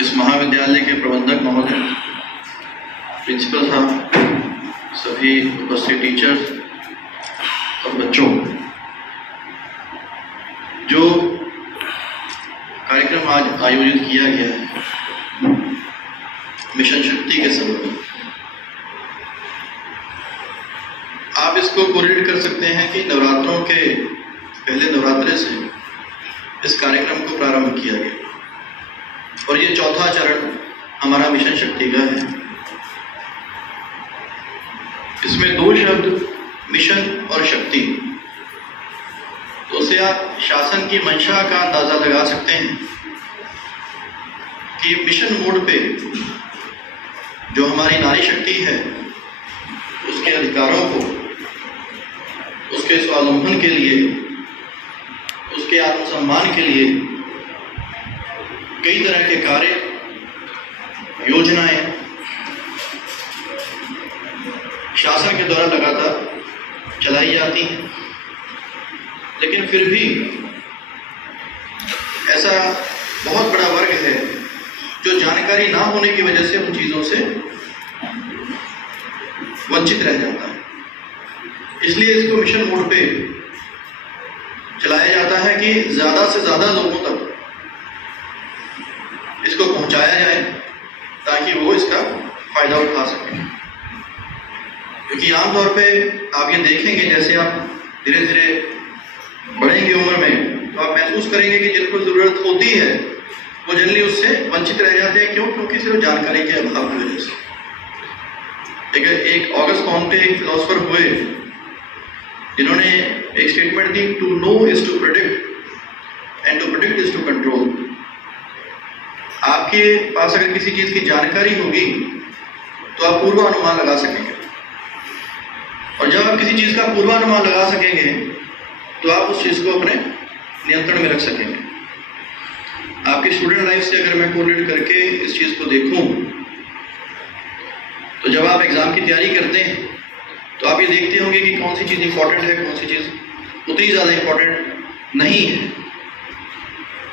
इस महाविद्यालय के प्रबंधक महोदय, प्रिंसिपल साहब, सभी उपस्थित टीचर्स और बच्चों, जो कार्यक्रम आज आयोजित किया गया है मिशन शक्ति के संबंध में, आप इसको कोरिलेट कर सकते हैं कि नवरात्रों के पहले नवरात्रे से इस कार्यक्रम को प्रारंभ किया गया और ये चौथा चरण हमारा मिशन शक्ति का है। इसमें दो शब्द मिशन और शक्ति, तो उससे आप शासन की मंशा का अंदाजा लगा सकते हैं कि मिशन मोड पे जो हमारी नारी शक्ति है उसके अधिकारों को, उसके स्वावलंबन के लिए, उसके आत्मसम्मान के लिए कई तरह के कार्य, योजनाएं शासन के द्वारा लगातार चलाई जाती हैं। लेकिन फिर भी ऐसा बहुत बड़ा वर्ग है जो जानकारी ना होने की वजह से उन चीज़ों से वंचित रह जाता है। इसलिए इसको मिशन मोड पे चलाया जाता है कि ज़्यादा से ज़्यादा लोगों तक इसको पहुंचाया जाए ताकि वो इसका फायदा उठा सकें। क्योंकि आमतौर पे आप ये देखेंगे, जैसे आप धीरे धीरे बढ़ेंगे उम्र में, तो आप महसूस करेंगे कि जिनको ज़रूरत होती है वो जनरली उससे वंचित रह जाते हैं। क्यों? क्योंकि सिर्फ जानकारी के अभाव की वजह से। एक ऑगस्ट कॉम्टे एक फिलोसफर हुए जिन्होंने एक स्टेटमेंट दी, to know is to predict and to predict is to control. आपके पास अगर किसी चीज़ की जानकारी होगी तो आप पूर्वानुमान लगा सकेंगे, और जब आप किसी चीज़ का पूर्वानुमान लगा सकेंगे तो आप उस चीज़ को अपने नियंत्रण में रख सकेंगे। आपकी स्टूडेंट लाइफ से अगर मैं कोरिलेट करके इस चीज़ को देखूं, तो जब आप एग्ज़ाम की तैयारी करते हैं तो आप ये देखते होंगे कि कौन सी चीज़ इंपॉर्टेंट है, कौन सी चीज़ उतनी ज़्यादा इंपॉर्टेंट नहीं है।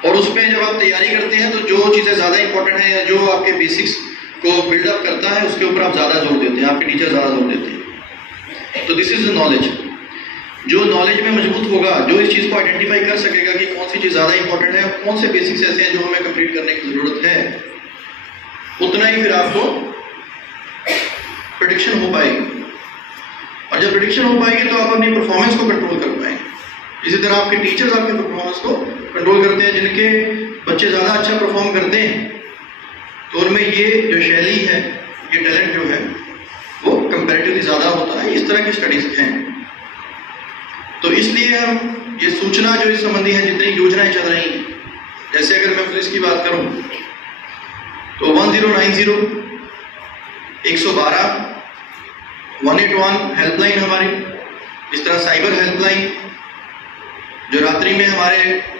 और उसमें जब आप तैयारी करते हैं तो जो चीज़ें ज़्यादा इंपॉर्टेंट हैं या जो आपके बेसिक्स को बिल्डअप करता है उसके ऊपर आप ज़्यादा जोर देते हैं, आपके टीचर ज़्यादा जोर देते हैं। तो दिस इज द नॉलेज। जो नॉलेज में मजबूत होगा, जो इस चीज़ को आइडेंटिफाई कर सकेगा कि कौन सी चीज़ ज़्यादा इंपॉर्टेंट है और कौन से बेसिक्स ऐसे हैं जो हमें कंप्लीट करने की ज़रूरत है, उतना ही फिर आपको प्रेडिक्शन हो पाएगी। और जब प्रेडिक्शन हो पाएगी तो आप अपनी परफॉर्मेंस को कंट्रोल कर पाएंगे। इसी तरह आपके टीचर्स आपकी परफॉर्मेंस को कंट्रोल करते हैं। जिनके बच्चे ज़्यादा अच्छा परफॉर्म करते हैं तो उनमें ये जो शैली है, ये टैलेंट जो है वो कंपैरेटिवली ज़्यादा होता है। इस तरह की स्टडीज हैं। तो इसलिए हम ये सूचना जो इस संबंधी है, जितनी योजनाएं चल रही हैं, जैसे अगर मैं पुलिस की बात करूं तो 1090, 112, 181 हेल्पलाइन हमारी, इस तरह साइबर हेल्पलाइन, जो रात्रि में हमारे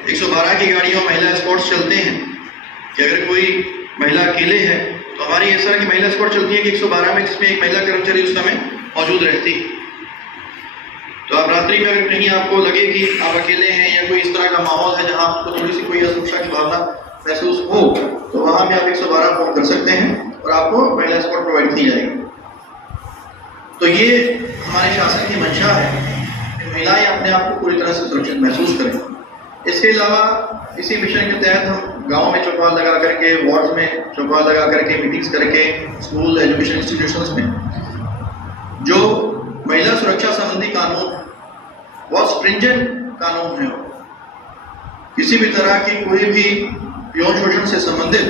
112 की गाड़ियों महिला एस्कॉर्ट्स चलते हैं कि अगर कोई महिला अकेले है तो हमारी इस तरह की महिला एस्कॉर्ट चलती है कि 112 में, जिसमें एक महिला कर्मचारी उस समय मौजूद रहती है। तो आप रात्रि में अगर कहीं आपको लगे कि आप अकेले हैं या कोई इस तरह का माहौल है जहां आपको थोड़ी सी कोई असुरक्षा की भावना महसूस हो, तो वहां भी आप 112 फोन कर सकते हैं और आपको महिला एस्कॉर्ट प्रोवाइड की जाएगी। तो ये हमारे शासन की मंशा है कि महिलाएं अपने आप को पूरी तरह से सुरक्षित महसूस करें। इसके अलावा इसी मिशन के तहत हम गाँव में चौपाल लगा करके, वार्ड में चौपाल लगा करके, मीटिंग्स करके, स्कूल एजुकेशन इंस्टीट्यूशंस में जो महिला सुरक्षा संबंधी कानून बहुत स्ट्रिंजेंट कानून है, किसी भी तरह की कोई भी यौन शोषण से संबंधित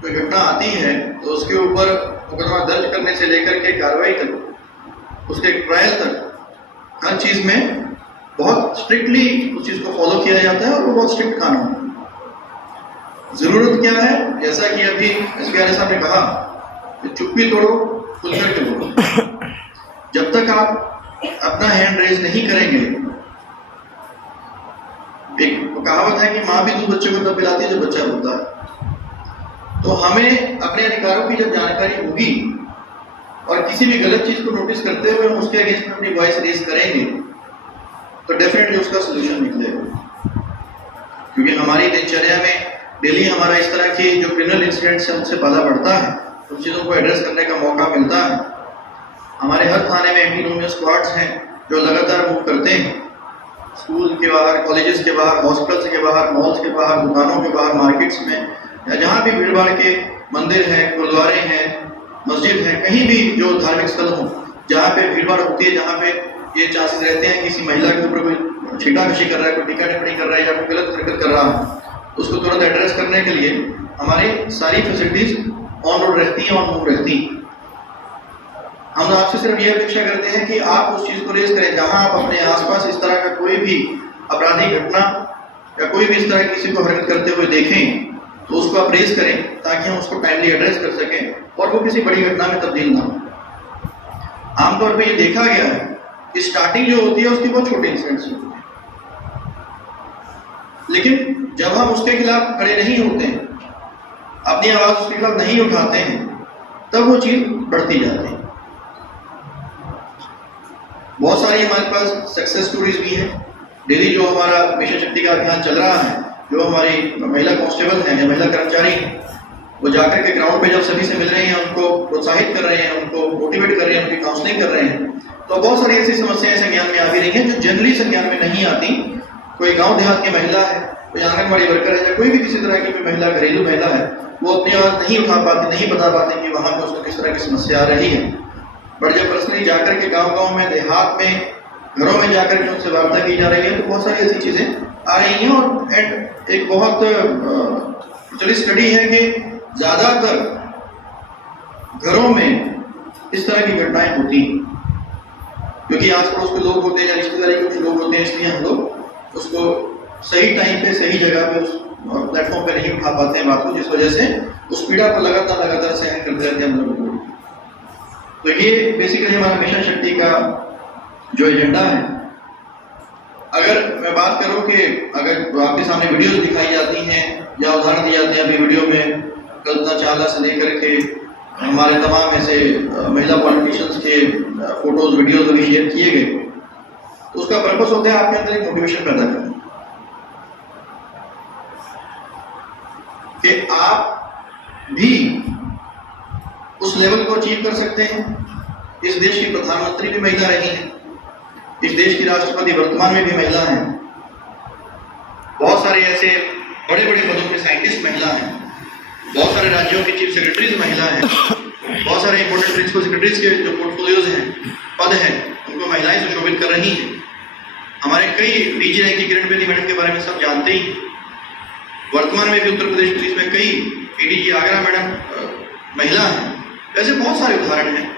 कोई घटना आती है तो उसके ऊपर मुकदमा दर्ज करने से लेकर के कार्रवाई तक, उसके ट्रायल तक, हर चीज़ में बहुत स्ट्रिक्टली उस चीज़ को फॉलो किया जाता है और वो बहुत स्ट्रिक्ट कानून है। ज़रूरत क्या है? जैसा कि अभी एसपीआर साहब ने कहा कि चुप्पी तोड़ो, खुलकर के बोलो। जब तक आप अपना हैंड रेज नहीं करेंगे, एक कहावत है कि माँ भी दूध बच्चे को तब पिलाती है जब बच्चा रोता है। तो हमें अपने अधिकारों की जब जानकारी होगी और किसी भी गलत चीज को नोटिस करते हुए हम उसके अगेंस्ट में अपनी वॉइस रेज करेंगे तो डेफिनेटली उसका सोल्यूशन निकलेगा। क्योंकि हमारी दिनचर्या में डेली हमारा इस तरह के जो क्रिमिनल इंसिडेंट्स है उनसे पता बढ़ता है, उन चीज़ों को एड्रेस करने का मौका मिलता है। हमारे हर थाने में एंटी रोमियो स्क्वाड्स हैं जो लगातार मूव करते हैं, स्कूल के बाहर, कॉलेजेस के बाहर, हॉस्पिटल्स के बाहर, मॉल्स के बाहर, दुकानों के बाहर, मार्केट्स में, या जहाँ भी भीड़ भाड़ के मंदिर हैं, गुरुद्वारे हैं, मस्जिद है, कहीं भी जो धार्मिक स्थल हो जहाँ पे भीड़ भाड़ होती है, जहाँ पे ये चांसेस रहते हैं किसी महिला के ऊपर कोई छीटाकशी कर रहा है, कोई टीका टिप्पणी कर रहा है या कोई गलत हरकत कर रहा है, उसको तुरंत एड्रेस करने के लिए हमारी सारी फैसिलिटीज ऑन रोड रहती हैं, ऑन मूव रहती हैं। हम आपसे सिर्फ ये अपेक्षा करते हैं कि आप उस चीज को रेज करें जहां आप अपने आसपास इस तरह का कोई भी आपराधिक घटना या कोई भी इस तरह किसी को हरकत करते हुए देखें तो उसको आप रेज करें ताकि हम उसको टाइमली एड्रेस कर सकें और वो किसी बड़ी घटना में तब्दील ना हो। आमतौर पर ये देखा गया है कि स्टार्टिंग जो होती है उसकी बहुत छोटे इंसिडेंट्स होते हैं, लेकिन जब हम उसके खिलाफ खड़े नहीं होते हैं, अपनी आवाज उसके खिलाफ नहीं उठाते हैं, तब वो चीज बढ़ती जाती है। बहुत सारी हमारे पास सक्सेस स्टोरीज भी है। डेली जो हमारा मिशन शक्ति का अभियान चल रहा है, जो हमारी महिला कांस्टेबल हैं या महिला कर्मचारी हैं, वो जाकर के ग्राउंड पे जब सभी से मिल रहे हैं, उनको प्रोत्साहित कर रहे हैं, उनको मोटिवेट कर रहे हैं, उनकी काउंसलिंग कर रहे हैं, तो बहुत सारी ऐसी समस्याएं संज्ञान में आ भी रही हैं जो जनरली संज्ञान में नहीं आती। कोई गांव देहात की महिला है, कोई आंगनबाड़ी वर्कर है या कोई भी किसी तरह की महिला, घरेलू महिला है, वो अपनी आवाज नहीं उठा पाती, नहीं बता पाती कि वहां पर उसको किस तरह की समस्या आ रही है। बट जब पर्सनली जाकर के गांव में, देहात में, घरों में जाकर के उनसे वार्ता की जा रही है तो बहुत सारी ऐसी चीजें आ रही हैं। और एक बहुत चली स्टडी है कि ज्यादातर घरों में इस तरह की घटनाएं होती हैं क्योंकि आस पड़ोस के लोग होते हैं या रिश्तेदारी के कुछ लोग होते हैं, इसलिए हम लोग उसको सही टाइम पे, सही जगह पे, उस प्लेटफॉर्म पे नहीं उठा पाते हैं बात को, जिस वजह से उस पीड़ा को लगातार सहन करते रहते हैं हम लोग। तो ये बेसिकली हमारा मिशन शक्ति का जो एजेंडा है। अगर मैं बात करूं कि अगर आपके सामने वीडियोस दिखाई जाती हैं या उदाहरण दिए जाते हैं, अभी वीडियो में कल्पना चावला से लेकर के हमारे तमाम ऐसे महिला पॉलिटिशियंस के फोटोज, वीडियोस अभी शेयर किए गए, तो उसका पर्पस होता है आपके अंदर एक मोटिवेशन पैदा करना कि आप भी उस लेवल को अचीव कर सकते हैं। इस देश की प्रधानमंत्री भी महिला रही हैं, इस देश की राष्ट्रपति वर्तमान में भी महिला हैं, बहुत सारे ऐसे बड़े बड़े पदों के साइंटिस्ट महिला हैं, बहुत सारे राज्यों की चीफ सेक्रेटरीज महिला हैं, बहुत सारे इंपोर्टेंट प्रिंसिपल सेक्रेटरीज के जो पोर्टफोलियोज हैं, पद हैं, उनको महिलाएं सुशोभित कर रही हैं। हमारे कई डीजी रैंक की किरण बेदी मैडम के बारे में सब जानते ही। वर्तमान में भी उत्तर प्रदेश पुलिस में कई एडीजी आगरा मैडम महिला हैं। ऐसे बहुत सारे उदाहरण हैं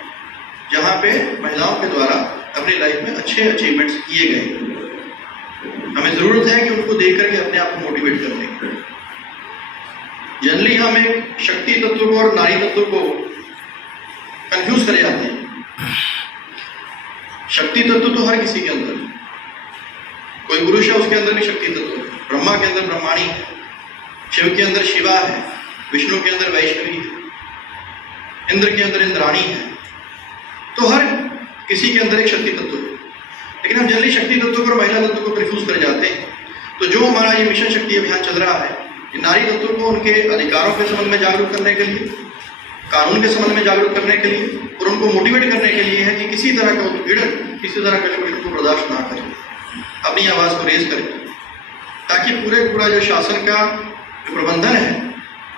जहाँ पे महिलाओं के द्वारा अपनी लाइफ में अच्छे अचीवमेंट्स किए गए। हमें जरूरत है कि उनको देख करके अपने आप को मोटिवेट करने की। जनरली हम एक शक्ति तत्व को और नारी तत्व को कंफ्यूज करे जाते हैं। शक्ति तत्व तो हर किसी के अंदर, कोई पुरुष है उसके अंदर भी शक्ति तत्व है, ब्रह्मा के अंदर ब्रह्माणी है, शिव के अंदर शिवा है, विष्णु के अंदर वैष्णवी है, इंद्र के अंदर इंद्राणी है। तो हर किसी के अंदर एक शक्ति तत्व है, लेकिन हम जनरली शक्ति तत्व और महिला तत्व को कंफ्यूज कर जाते हैं। तो जो हमारा ये मिशन शक्ति अभियान चल रहा है, नारी तत्व को उनके अधिकारों के संबंध में जागरूक करने के लिए, कानून के संबंध में जागरूक करने के लिए और उनको मोटिवेट करने के लिए है कि किसी तरह का उत्पीड़न, किसी तरह का शोषण को बर्दाश्त ना करें, अपनी आवाज को रेज करें, ताकि पूरा जो शासन का जो प्रबंधन है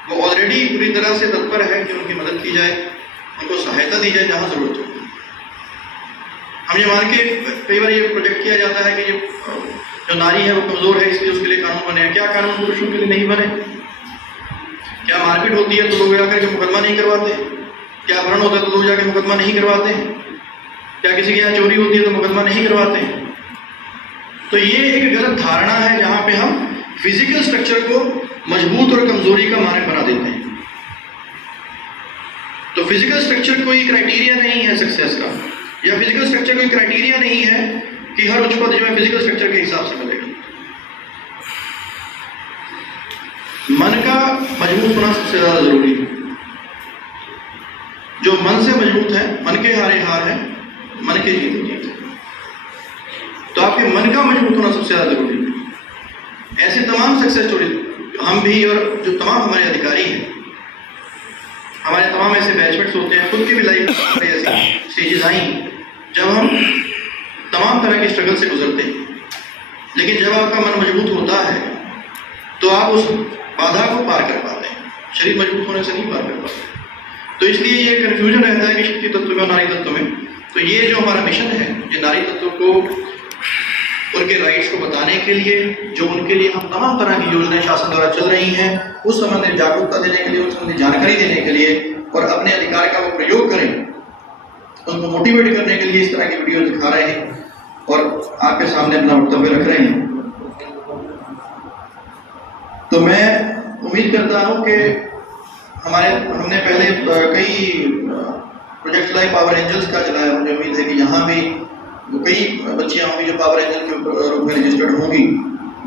वो ऑलरेडी पूरी तरह से तत्पर है कि उनकी मदद की जाए, उनको सहायता दी जाए जहां जरूरत हो। हम ये मान के कई बार ये प्रोजेक्ट किया जाता है कि जो नारी है वो कमजोर है इसलिए उसके लिए कानून बने। क्या कानून पुरुषों के लिए नहीं बने? क्या मारपीट होती है तो लोग जाकर के मुकदमा नहीं करवाते? क्या अपहरण होता है तो लोग जाकर मुकदमा नहीं करवाते? क्या किसी के यहाँ चोरी होती है तो मुकदमा नहीं करवाते? तो ये एक गलत धारणा है जहां पे हम फिजिकल स्ट्रक्चर को मजबूत और कमजोरी का मानक बना देते हैं। तो फिजिकल स्ट्रक्चर कोई क्राइटेरिया नहीं है सक्सेस का, या फिजिकल स्ट्रक्चर कोई क्राइटेरिया नहीं है कि हर उच्च पद जो है फिजिकल स्ट्रक्चर के हिसाब से मिलेगा। मन का मजबूत होना सबसे ज्यादा जरूरी है। जो मन से मजबूत है, मन के हारे हार है, मन के जीत जीत है। तो आपके मन का मजबूत होना सबसे ज्यादा जरूरी है। ऐसे तमाम सक्सेस स्टोरी हम भी और जो तमाम हमारे अधिकारी हैं, हमारे तमाम ऐसे बैचमेट्स होते हैं, खुद की भी लाइफ में ऐसी स्टेजेस आई जब हम तमाम तरह के स्ट्रगल से गुजरते हैं, लेकिन जब आपका मन मजबूत होता है तो आप उस बाधा को पार कर पाते हैं। शरीर मजबूत होने से नहीं पार कर पाते। तो इसलिए ये कन्फ्यूजन रहता है कि शक्ति तत्व में और नारी तत्व में। तो ये जो हमारा मिशन है, ये नारी तत्व को उनके राइट्स को बताने के लिए, जो उनके लिए हम तमाम तरह की योजनाएं शासन द्वारा चल रही हैं, उस संबंधित जागरूकता देने के लिए, उस संबंधी जानकारी देने के लिए और अपने अधिकार का वो प्रयोग करें, उनको मोटिवेट करने के लिए इस तरह की वीडियो दिखा रहे हैं और आपके सामने अपना वक्तव्य रख रहे हैं। तो मैं उम्मीद करता हूं कि हमने पहले कई प्रोजेक्ट लाइक पावर एंजल्स का चलाया। मुझे उम्मीद है कि यहाँ भी कई बच्चियां होंगी जो पावर एंजल के रूप में रजिस्टर्ड होंगी।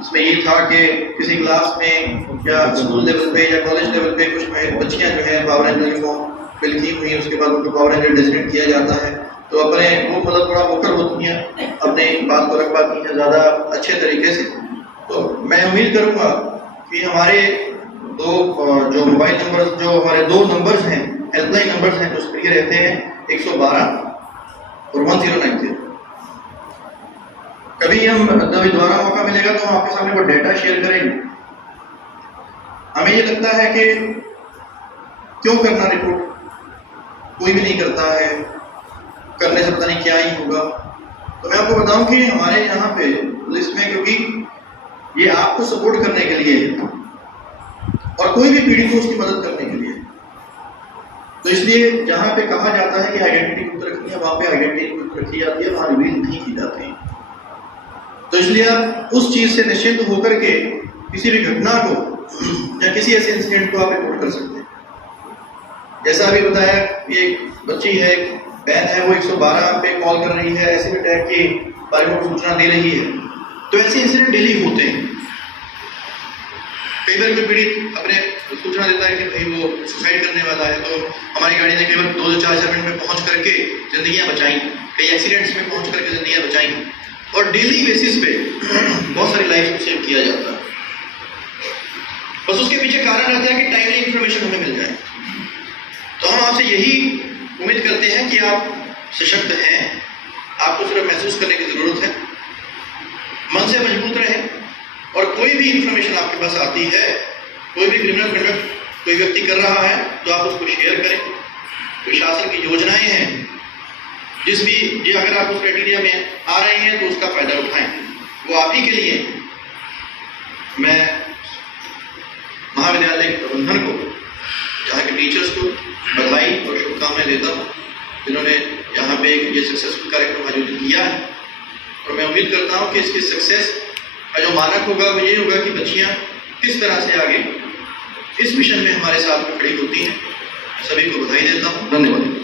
इसमें ये था कि किसी क्लास में या स्कूल लेवल पे या कॉलेज लेवल पे कुछ बच्चियां जो है पावर एंजल की फॉर्म फिल की हुई, उसके बाद उनको पावर एंजल डेजिग्नेट किया जाता है, तो अपने वो मतलब थोड़ा वोकल होती हैं, अपने बात को रख पाती हैं ज़्यादा अच्छे तरीके से। तो मैं उम्मीद करूँगा कि हमारे जो मोबाइल नंबर्स, जो हमारे 2 नंबर्स हैं, हेल्पलाइन नंबर्स हैं, जो सक्रिय रहते हैं 112 और 1090। कभी हम कभी दोबारा मौका मिलेगा तो हम आपके सामने वो डेटा शेयर करेंगे। हमें ये लगता है कि क्यों करना रिपोर्ट, कोई भी नहीं करता है, करने से पता नहीं क्या ही होगा। तो मैं आपको बताऊं कि हमारे यहाँ पे लिस्ट में, क्योंकि ये आपको सपोर्ट करने के लिए है और कोई भी पीड़ित को उसकी मदद करने के लिए, तो इसलिए जहाँ पे कहा जाता है कि आइडेंटिटी गुप्त रखनी है, वहाँ पे आइडेंटिटी गुप्त रखी जाती है, वहाँ रिवील नहीं की जाती। तो इसलिए आप उस चीज से निश्चिंत होकर के किसी भी घटना को या किसी ऐसे इंसिडेंट को आप रिपोर्ट कर सकते हैं। जैसा अभी बताया, एक बच्ची है, बहन है, वो 112 पे कॉल कर रही है, ऐसे अटैक के बारे में सूचना दे रही है। तो ऐसे इंसिडेंट डेली होते हैं। कई बार कोई पीड़ित अपने सूचना देता है कि भाई वो सुसाइड करने वाला है, तो हमारी गाड़ी ने कई बार 2 से 4 मिनट में पहुंच करके जिंदगियां बचाई, कई एक्सीडेंट्स में पहुंच करके जिंदगियां बचाई, और डेली बेसिस पे बहुत सारी लाइफ को सेव किया जाता है। बस उसके पीछे कारण रहता है कि टाइमली इंफॉर्मेशन हमें मिल जाए। तो हम आपसे यही उम्मीद करते हैं कि आप सशक्त हैं, आपको सिर्फ महसूस करने की जरूरत है, मन से मजबूत रहें, और कोई भी इंफॉर्मेशन आपके पास आती है, कोई भी क्रिमिनल कंडक्ट कोई व्यक्ति कर रहा है, तो आप उसको शेयर करें। कोई शासन की योजनाएं हैं, जिस भी ये अगर आप उस क्राइटेरिया में आ रहे हैं तो उसका फायदा उठाएं, वो आप ही के लिए। मैं महाविद्यालय के प्रबंधन को, यहाँ के टीचर्स को बधाई और शुभकामनाएं देता हूँ, जिन्होंने यहाँ पे ये सक्सेसफुल कार्यक्रम आयोजित किया है। और मैं उम्मीद करता हूँ कि इसकी सक्सेस का जो मानक होगा वो ये होगा कि बच्चियाँ किस तरह से आगे इस मिशन में हमारे साथ में खड़ी होती हैं। सभी को बधाई देता हूँ। धन्यवाद।